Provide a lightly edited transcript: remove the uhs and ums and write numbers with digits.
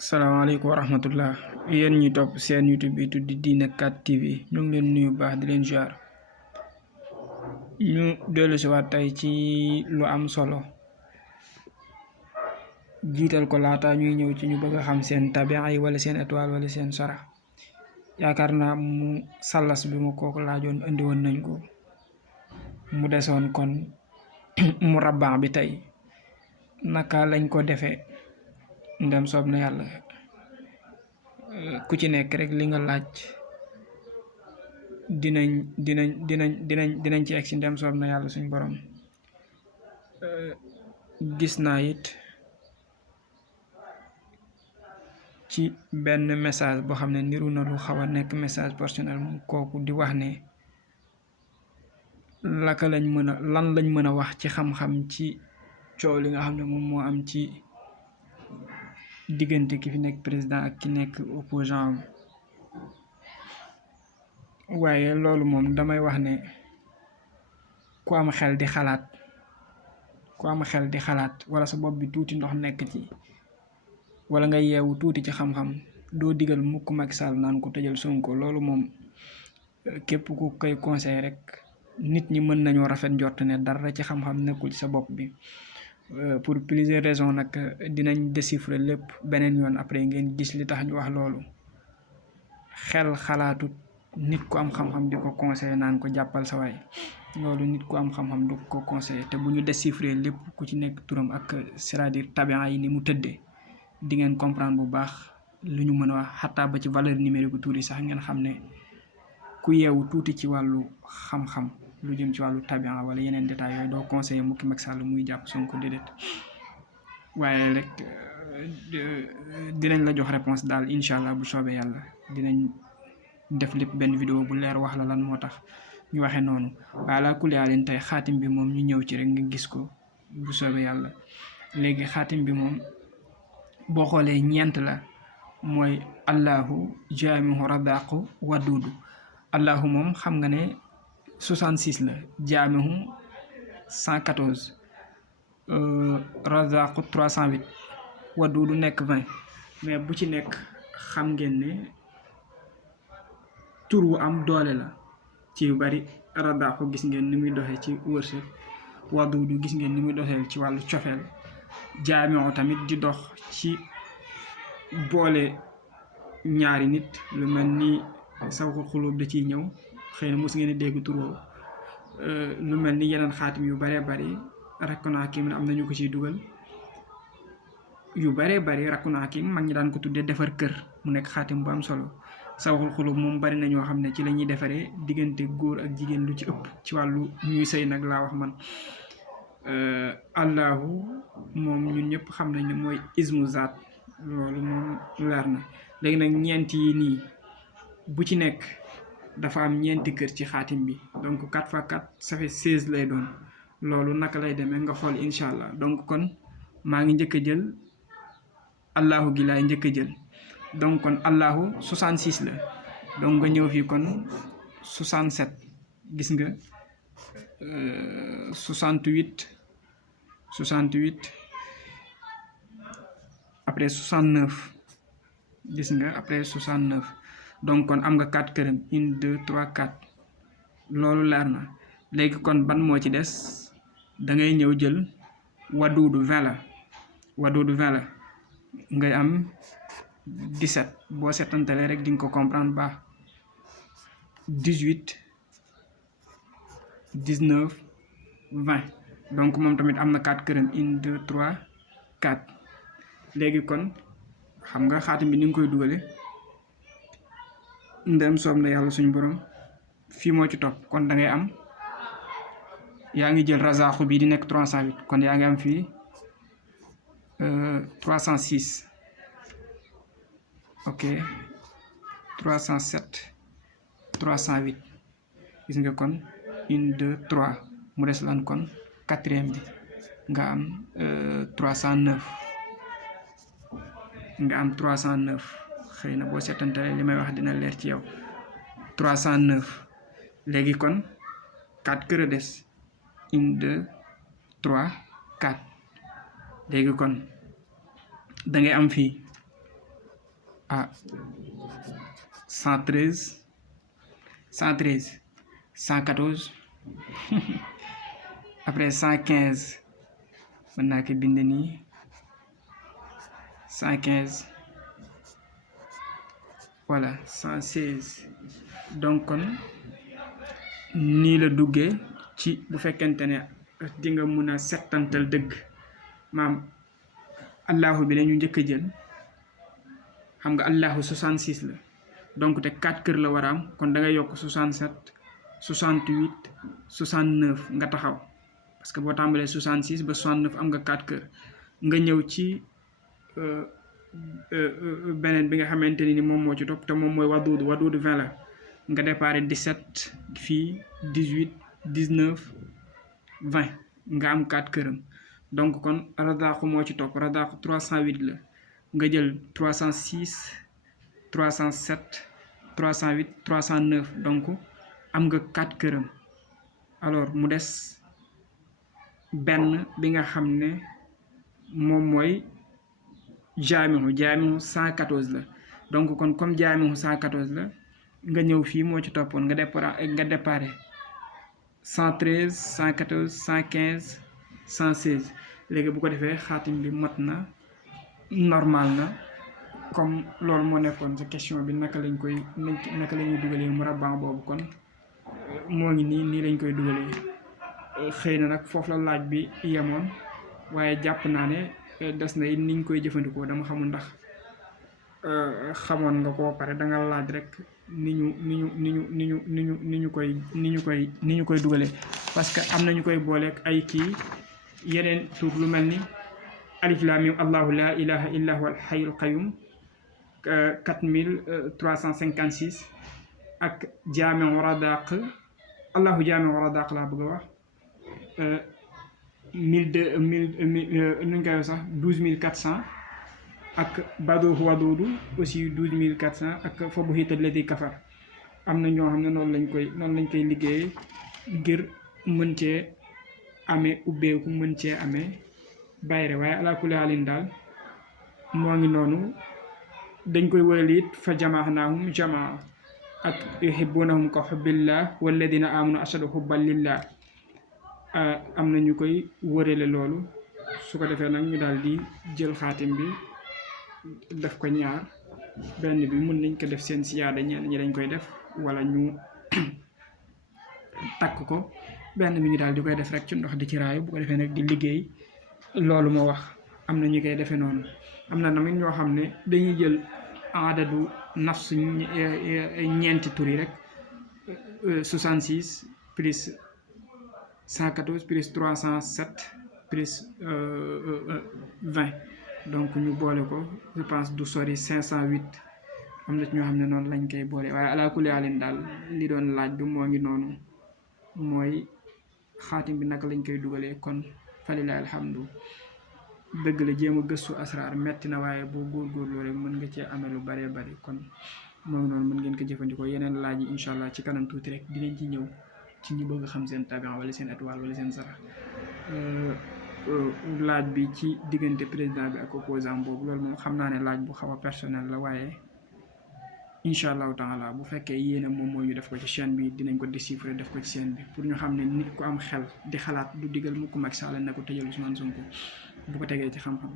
salaamaaleykum wa rahmatullah yéen ñi topp seen YouTube bi tuddi Diiné 4 TV ñu ngi leen nuyu baax di leen ziar ñu dellu si waat tey ci lu am solo jiital ko laata ñuy ñëw ci ñu bëgg a xam seen tabia yi wala seen étoile wala seen sara yaakaar naa mu sallas bi ma kooku laajoon indi woon nañ ko mu desoon kon mu rabbaax bi tey naka lañ ko defee ndem soob na yàlla ku ci nekk rek li nga laaj dinañ ci egg si ndem soob na yàlla suñ borom gis naa it ci benn message boo xam ne niru na lu xaw a nekk message personnel moom kooku di wax ne lan lañ mën a wax ci xam-xam ci coow li nga xam ne moom moo am ci diggante ki fi nekk président ak ki nekk opposant am waaye loolu moom damay wax ne ku am xel di xalaat wala sa bopp bi tuuti ndox nekk ci wala nga yeewu tuuti ci xam-xam doo digal mukk Macky Sall naan ko tëjal Sonko loolu moom képp ku koy conseil rek nit ñi mën nañoo rafet njort ne dara ci xam-xam nekkul ci sa bopp bi pour plusieurs raisons nag dinañ déchiffrer lépp beneen yoon après ngeen gis li tax ñu wax loolu xel xalaatut nit ku am xam-xam di ko conseiller naan ko jàppal sa waay loolu nit ku am xam-xam du ko conseiller te bu ñu déchiffrer lépp ku ci nekk turam ak c'est-à-dire tabian yi ni mu tëddee di ngeen comprendre bu baax lu ñu mën a wax xataa ba ci valeur numérique tuuti sax ngeen xam ne ku yeewu tuuti ci wàllu xam-xam lu jëm ci wàllu tabian wala yeneen détails yooyu doo conseiller mukki Macky Sall muy jàpp Sonko déedéet waaye rek dinañ la jox réponse daal incha allah bu soobee yàlla dinañ def lépp benn vidéo bu leer wax la lan moo tax ñu waxee noonu waaye laa kulli leen tey xaatim bi moom ñu ñëw ci rek nga gis ko bu soobee yàlla léegi xaatim bi moom boo xoolee ñeent la mooy allahu jaamihu radaqu waduudu allahu moom xam nga ne 66 la jaamihu 114 razaqu 308 waduudu nekk 20 mais bu ci nekk xam ngeen ne tur wu am doole la ci yu bari razaqu gis ngeen ni muy doxee ci wërsëg waduudu gis ngeen ni muy doxee ci wàllu cofeel jaamihu tamit di dox ci boole ñaari nit lu mel ni sawxul xulóob da ciy ñëw xëy na mos ngeen dégg tur woowu lu mel ni yeneen xaatim yu baree bari Rakunaakim am nañu ko ciy dugal yu baree bari Rakunaakim mag ñi daan ko tuddee defar kër mu nekk xaatim bu am solo sawxul xulóob moom bari na ñoo xam ne ci la ñuy defaree diggante góor ak jigéen lu ci ëpp ci wàllu ñuy sëy nag laa wax man allahu moom ñun ñëpp xam nañ ne mooy ismu zaat loolu moom leer na léegi nag ñeent yi nii bu ci nekk dafa am ñeenti kër ci xaatim bi donc 4 x 4 ça fait 16 lay doon loolu naka lay demee nga xool incha allah donc kon maa ngi njëkk a jël allahu gi laay njëkk a jël donc kon allahu 66 la donc nga ñëw fii kon 67 gis nga 68 après 69 gis nga après 69 donc kon am nga 4 këram 1 2 3 4 loolu leer na léegi kon ban moo ci des da ngay ñëw jël waduudu 20 la waduudu 20 la ngay am 17 boo seetantalee rek di nga ko comprendre baax 18 19 20 donc moom tamit am na 4 këram 1 2 3 4 léegi kon xam nga xaatim bi ni nga koy dugale ndem soob na yàlla suñu borom fii moo ci topp kon da ngay am yaa ngi jël razaqu bii di nekk 308 kon yaa ngi am fii 306 ok 307 308 gis nga kon 1 2 3 mu des lan kon quatrième bi nga am 309 nga am 309 xëy na boo seetantalee li may wax dina leer ci yow 309 léegi kon 4 kër a des 1 2 3 4 léegi kon da ngay am fii à 113 113 114 après 115 mën naa ko bind nii 115 voilà 116 donc kon nii la duggee ci bu fekkente ne di nga mun a settantal dëgg maam allahu bi la ñu njëkk a jël xam nga allahu 66 la donc te 4 kër la war a am kon da ngay yokk 67 68 69 nga taxaw parce que boo tàmbalee 66 ba 69 am nga 4 kër nga ñëw ci beneen bi nga xamante ni moom moo ci topp te moom mooy waduudu 20 la nga déparé 17 fii 18 19 20 nga am 4 këram donc kon radaaku moo ci topp radaaku 308 la nga jël 306 307 308 309 donc am nga 4 këram alors mu des benn bi nga xam ne moom mooy jaamihu 114 la donc kon comme jaamihu 114 la nga ñëw fii moo ci toppoon nga déparé 113 114 115 116 léegi bu ko defee xaatim bi mat na normal na comme loolu moo nekkoon sa question bi naka la ñuy dugalee murabba boobu kon moo ngi nii lañ koy dugalee xëy na nag foofu la laaj bi yemoon waaye jàpp naa ne des na it niñ koy jëfandikoo dama xamul ndax xamoon nga ko pare da nga laaj rek ni ñu koy dugalee parce que am na ñu koy booleeg ay kii yeneen tur lu mel ni alif laam miim allahu la ilaha illa huwa al hayyul qayyum 4356 ak jaami'u radaq allahu jaami'u radaq laa bëgg a wax 12400 ak baduhu wadudu aussi 12400 ak fa buhita alladi kafar am na ñoo xam ne noonu lañ koy liggéeyee ngir mën cee amee ubbeeku mën cee amee bayre waaye ala kulli haalin daal moo ngi noonu dañ koy wëral it fa jamaahnaahum jamaa ak yuhibbunahum ka hubbillah walladina amanu ashadu hubban lillah am na ñu koy wërale loolu su ko defee nag ñu daal di jël xaatim bi def ko ñaar benn bi mën nañ ko def seen siyaada ñenn ñi dañ koy def wala ñu takk ko benn bi ñu daal di koy def rek ci ndox di ci raayu bu ko defee nag di liggéey loolu ma wax am na ñu koy defee noonu am na tamit ñoo xam ne dañuy jël adadu nafs ñeenti tur yi rek 66 plus 114 plus 307 plus 20 donc ñu boole ko je pense du sori 508 am na ci ñoo xam ne noonu lañ koy boole waaye ala kulli haalin daal li doon laaj bi moo ngi noonu mooy xaatim bi naka lañ koy dugalee kon falilahi alhamdu dëgg la jéem a gëstu asraar metti na waaye boo góorgóorlu rek mën nga cee amee lu baree bari kon moo ngi noonu mën ngeen ko jëfandikoo yeneen laaj yi incha allah ci kanam tuuti rek dinañ ci ñëw ci ñu bëgg xam seen tabian wala seen étoile wala seen sarax laaj bi ci diggante président bi ak opposant boobu loolu moom xam naa ne laaj bu xaw a personnel la waaye incha allahu taala bu fekkee yéene moom moo ñu def ko ci chaîne bi dinañ ko déchiffrer def ko ci chaîne bi pour ñu xam ne nit ku am xel di xalaat du digal mukk Macky Sall ne ko tëjal Ousmane Sonko bu ko tegee ci xam-xam